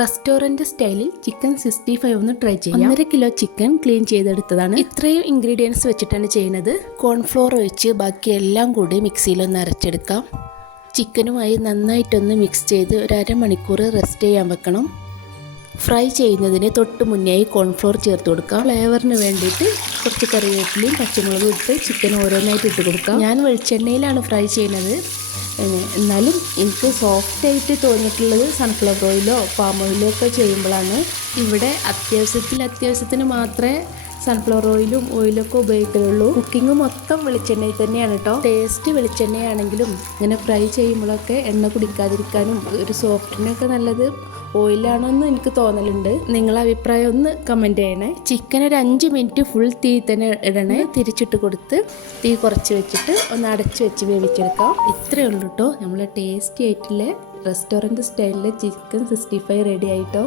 Restaurant സ്റ്റൈലിൽ chicken 65 ഒന്ന് try ചെയ്യാം. 1.5 കിലോ ചിക്കൻ ക്ലീൻ ചെയ്തെടുത്തതാണ്. ഇത്രയും ഇൻഗ്രീഡിയൻസ് വെച്ചിട്ടാണ് ചെയ്യുന്നത്. കോൺഫ്ലോർ ഒഴിച്ച് ബാക്കി എല്ലാം കൂടി മിക്സിയിലൊന്ന് അരച്ചെടുക്കാം. ചിക്കനുമായി നന്നായിട്ടൊന്ന് മിക്സ് ചെയ്ത് ഒരു അരമണിക്കൂർ റെസ്റ്റ് ചെയ്യാൻ വെക്കണം. ഫ്രൈ ചെയ്യുന്നതിന് തൊട്ട് മുന്നേ കോൺഫ്ലോർ ചേർത്ത് കൊടുക്കാം. ഫ്ലേവറിന് വേണ്ടിയിട്ട് കുറച്ച് കറിവേപ്പിലയും പച്ചമുളകും ഇട്ട് ചിക്കൻ ഓരോന്നായിട്ട് ഇട്ട് കൊടുക്കാം. ഞാൻ വെളിച്ചെണ്ണയിലാണ് ഫ്രൈ ചെയ്യുന്നത്. എന്നാലും എനിക്ക് സോഫ്റ്റായിട്ട് തോന്നിയിട്ടുള്ളത് സൺഫ്ലവർ ഓയിലോ പാം ഓയിലോ ഒക്കെ ചെയ്യുമ്പോഴാണ്. ഇവിടെ അത്യാവശ്യത്തിന് മാത്രമേ സൺഫ്ലവർ ഓയിലും ഒക്കെ ഉപയോഗിക്കുന്നുള്ളൂ. കുക്കിംഗ് മൊത്തം വെളിച്ചെണ്ണയിൽ തന്നെയാണ് കേട്ടോ. ടേസ്റ്റ് വെളിച്ചെണ്ണയാണെങ്കിലും ഇങ്ങനെ ഫ്രൈ ചെയ്യുമ്പോഴൊക്കെ എണ്ണ കുടിക്കാതിരിക്കാനും ഒരു സോഫ്റ്റിനൊക്കെ നല്ലത് ഓയിലാണെന്ന് എനിക്ക് തോന്നലുണ്ട്. നിങ്ങളെ അഭിപ്രായം ഒന്ന് കമൻറ്റ് ചെയ്യണേ. ചിക്കൻ ഒരു 5 മിനിറ്റ് ഫുൾ തീ തന്നെ ഇടണേ. തിരിച്ചിട്ട് കൊടുത്ത് തീ കുറച്ച് വെച്ചിട്ട് ഒന്ന് അടച്ച് വെച്ച് വേവിച്ചെടുക്കാം. ഇത്രയേ ഉള്ളൂ കേട്ടോ. നമ്മൾ ടേസ്റ്റി ആയിട്ടുള്ള റെസ്റ്റോറൻറ്റ് സ്റ്റൈലിലെ ചിക്കൻ 65 റെഡി ആയിട്ടോ.